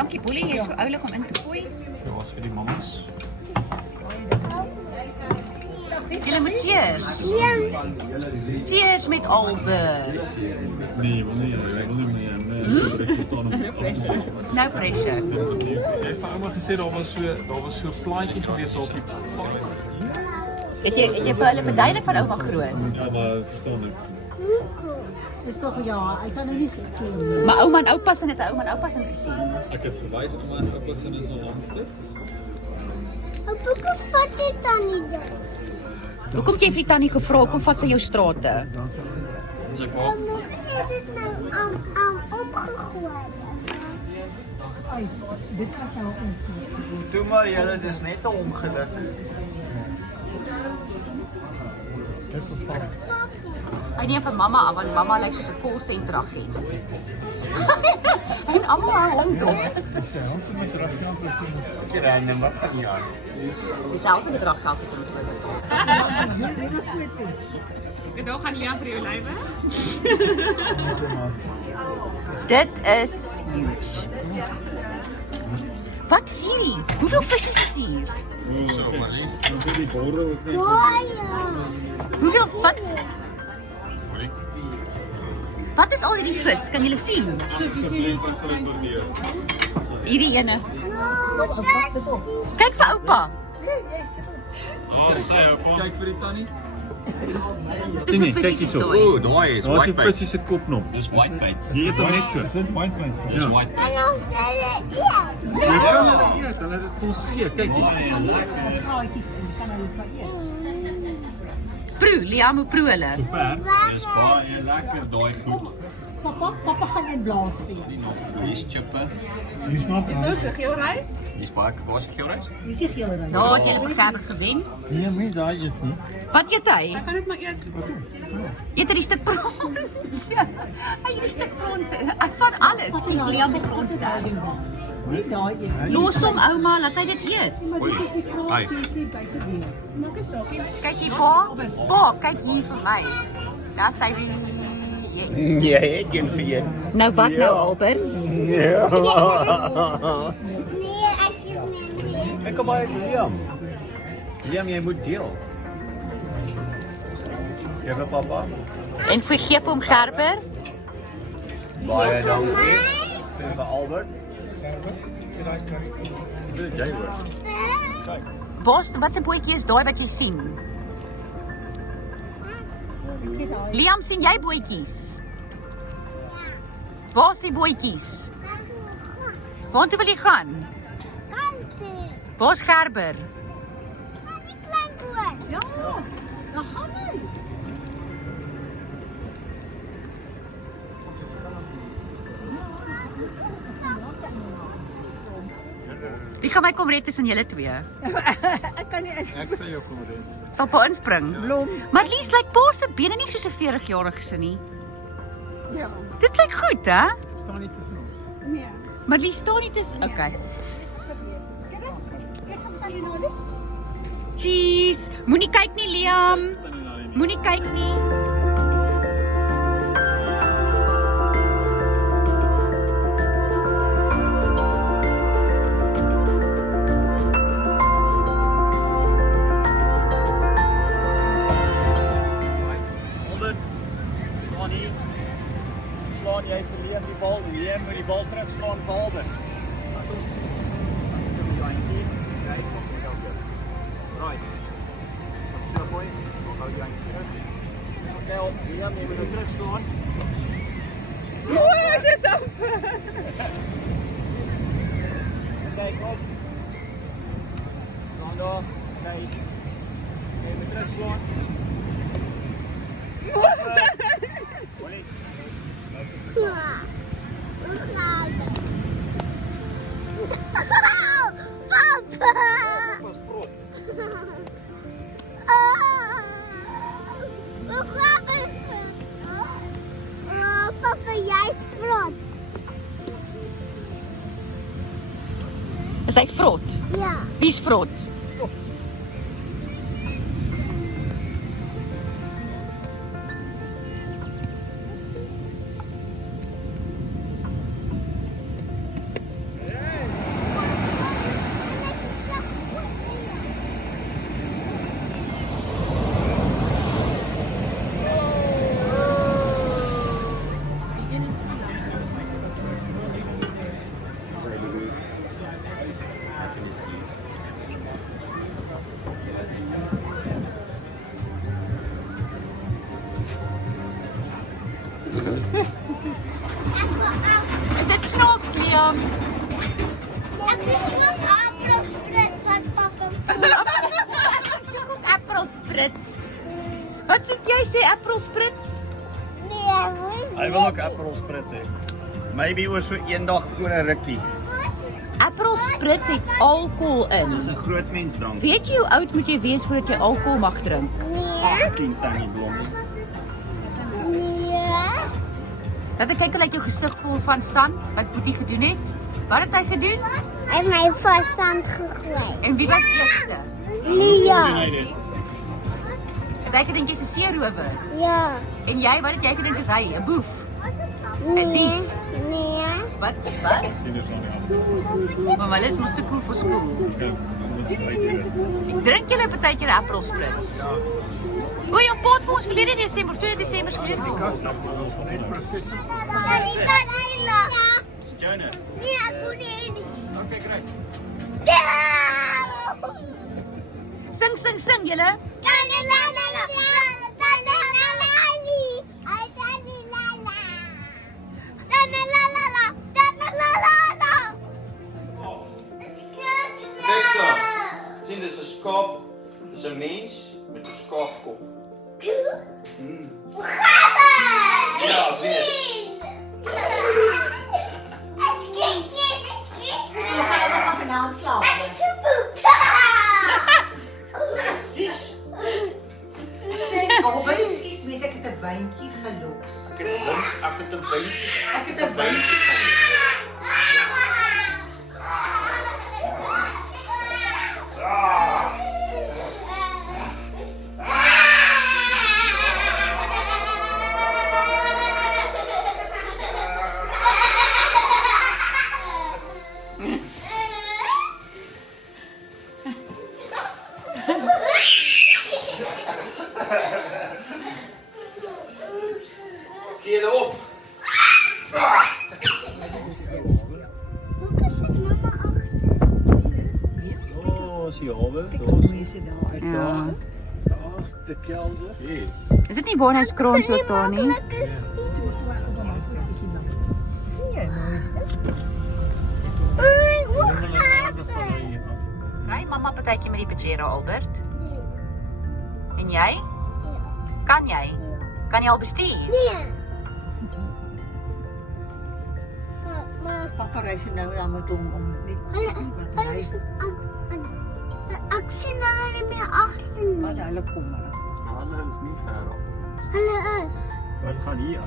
Dankie Boelie, jy is so oulik om in te gooi. Dit was vir die mammas. Julle moet cheers. Cheers met Albert. Nee, wil nie meer. Ek staan op. No pressure. Jy het vir ouma gesê daar was so 'n plaatjie gewees op die Het jy vir hulle verduidelik van ouma groot? Ja, maar verstaan niks. Dis toch ja, ik kan er niet gekeken. Maar ouma en oupa se het ouma en oupa se gesien. Ek het gewys ouma en oupa se is al langste. Hoekom vat dit dan nie dit? Hoekom het jy vir die tannie gevra kom vat sy jou strate? Sy pa. Moet jy dit nou opgegooi? Ai, dit was nou ongeveer. Toe maar julle, dis net 'n ongeluk. Hy neem vir mamma af want mamma lyk soos 'n callsentra agent. En almal hou hom dop. Ek random maar van jaar. Dieselfde bedrag geld wat sy moet oor betaal. Vandag gaan Liam vir jou lywe. Dit is huge. Wat is hierdie? Hoeveel visse is hier? So, maar lees. Moet die borde ook net. Hoeveel wat is al hierdie vis? Kan julle sien? Asseblief, ek sal dit waardeer. Hierdie ene. Kyk vir oupa. Sy oupa. Kyk vir die tannie. Dis Nee, so kyk visse hierso. dooi. Daai is Daar's 'n visie se kopnop. Dis whitebait. Jy eet hom net so. Dis whitebait. Dis Ja. whitebait. En ons hulle eet. Jy kan hulle eet, hulle het dit vir ons gegee. Kyk hier. Praatjes en ik kan er niet van eten. Proe, Liam, hoe proe hulle? Ver. Dis baie lekker daai goed. Papa gaat in blaas spelen. Hier's chippe. Nou so geel rys. Hier's baie was ek gereis. Die zeg jullie dan. Daar het julle vir Gerber gewen. Nee, maar daai is nie. Wat eet hy? Kan dit maar eet. Eet hy die stuk pront? Ja, hy eet die stuk pront. Ek vat alles. Kies Liam die prontster. Niet daar eten. Los hom ouma, laat hy dit eet. Maar dit is die Ai. praatjes die bij te doen. Maak 'n saakie. Kyk hier, pa. Pa, kyk hier vir my. Daar sy wie. Yes. Jy het geen vir Nou wat nou, Albert? Nee, ek is nie. Ek kom by Liam. Liam, jy moet deel. Jy vir papa. En vergeef hom Gerber. Baie dankie. En vir Albert. Dit jy hoor. Kyk. Wat se bootjie is daai wat jy sien? Liam, sien jy bootjies? Waar is die bootjies? Waartoe wil jy gaan? Kante. Waar's Gerber? Maar die klein boot. Ja, dan gaan hy. Wie gaan my kom red tussen julle twee? Ik kan niet eens. Ek sal jou kom red. Sal pa inspring? Blom. Maar at least lyk pa se bene nie soos 'n 40-jarige se nie. Ja. Dit lyk goed, hè? Staan nie tussen ons. Nee. Maar Lies staan nie tussen. Okay. Cheese. Moenie kyk nie, Liam. Moenie kyk nie. Albert, slaan hier. Slaan jy vir Liam die bal en Liam moet die bal terugslaan vir Albert. Right. Wat sê jy? Kom hou jy terug. Okay, Liam, jy moet nou terugslaan. Mooi, dit is op. Okay, kom. Slaan daar. Okay. Jy moet terugslaan. Mooi. Papa! Was vrot. Papa, jy is vrot. Is hy vrot? Ja. Wie's vrot? Is dit snaaks, Liam? Ek soek ook appelsplit wat papa voer. Ek soek ook appelsprits. Wat soek jy sê appelsprits? Nee, hoor. Hy wil ook appelsprits hê. Maybe oor so eendag oor 'n rukkie. Appelsprits het alkohol in. Dis 'n groot mens drank. Weet jy hoe oud moet jy wees voordat jy alkohol mag drink? 18 tannie blommie. Nee. Dat ek kyk hoe lyk jou gesig vol van sand wat Boetie gedoen het. Wat het hy gedoen? Hy het my vasstand gegooi. En wie was eerste? Lia. Het hy gedink jy's 'n seerower? Ja. En jy, wat het jy gedink is hy? 'n Boef? Nee. dief. Nee. Wat? Tieners aan die hand. Maar hulle is mos te cool vir skool. Ja, ons is uitdeur. Ek drink julle partykeer appelsprits. O, jou pot vir ons verlede Desember, 2 Desember gelede. Jonah. Nee, ek kon nie. Okay, great. Sing julle. Victor, sien dis 'n skaap, dis 'n mens met 'n skaapkop. Ja, weet. Sis, Albert, excuse me, ek het 'n wyntjie gelos. ek het 'n wyntjie. Ek het 'n wyntjie gelos. Gee hulle op. Oh, is die hawe, daar's Mense daar. Ja. Daar's die kelder. hier. Is dit nie woonhuiskrons ook daar nie? Toe toe ek maar 'n bietjie nou. Sien jy mooiste? Ry mamma partytjie met die Pajero, Albert. En jy? Kan jy? Kan jy al bestuur? Papa reis nou dan met hom om net wat hy Ek sien hulle nie meer agter nie. wat hulle kom maar. Hulle is nie ver af. Hulle is. Wat gaan hier?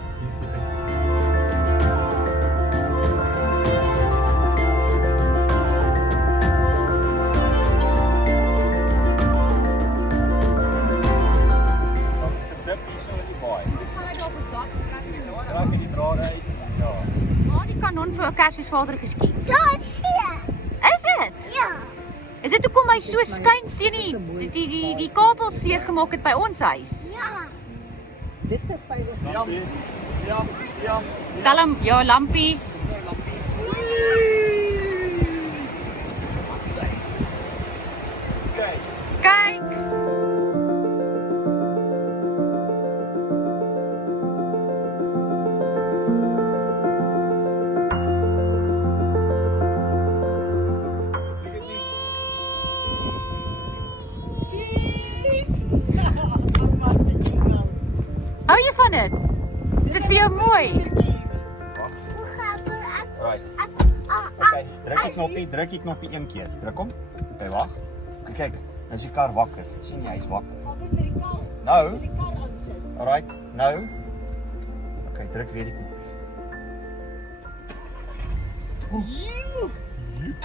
Gedip hier so in die baai. Raak in die drade uit. Ja. Waar die kanon vir 'n Kersfeesvader geskiet? Ja, ek sien. Is dit? Ja. Is dit hoekom hy so skuins teen die kabels seer gemaak het by ons huis? Ja. Dis 'n veilige Ja. Tel ja, lampies. Okay. Kyk. Hou jy van dit? Is dit vir jou mooi? Hoe gaan we? Right. Okay. Okay, druk die knoppie een keer. Druk hom. Okay, wag. Kyk, nou is die kar wakker. sien jy, hy's wakker. Nou. Alright, nou. Okay, druk weer die knoppie.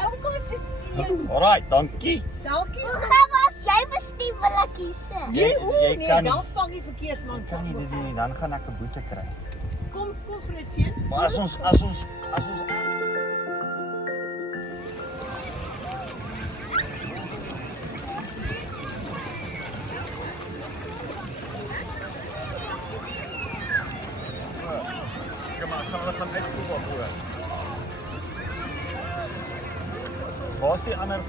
Ouma se seun. Alright, dankie. Dankie. Hoe gaan we as jy bestuur wil ek kies? Nee, jy nee, kan nie. dan vang die verkeersman. Kan nie dit doen nie, dan gaan ek 'n boete kry. Kom grootseun. Maar as ons Kom maar, gaan net voetbal hoor. Waar is die ander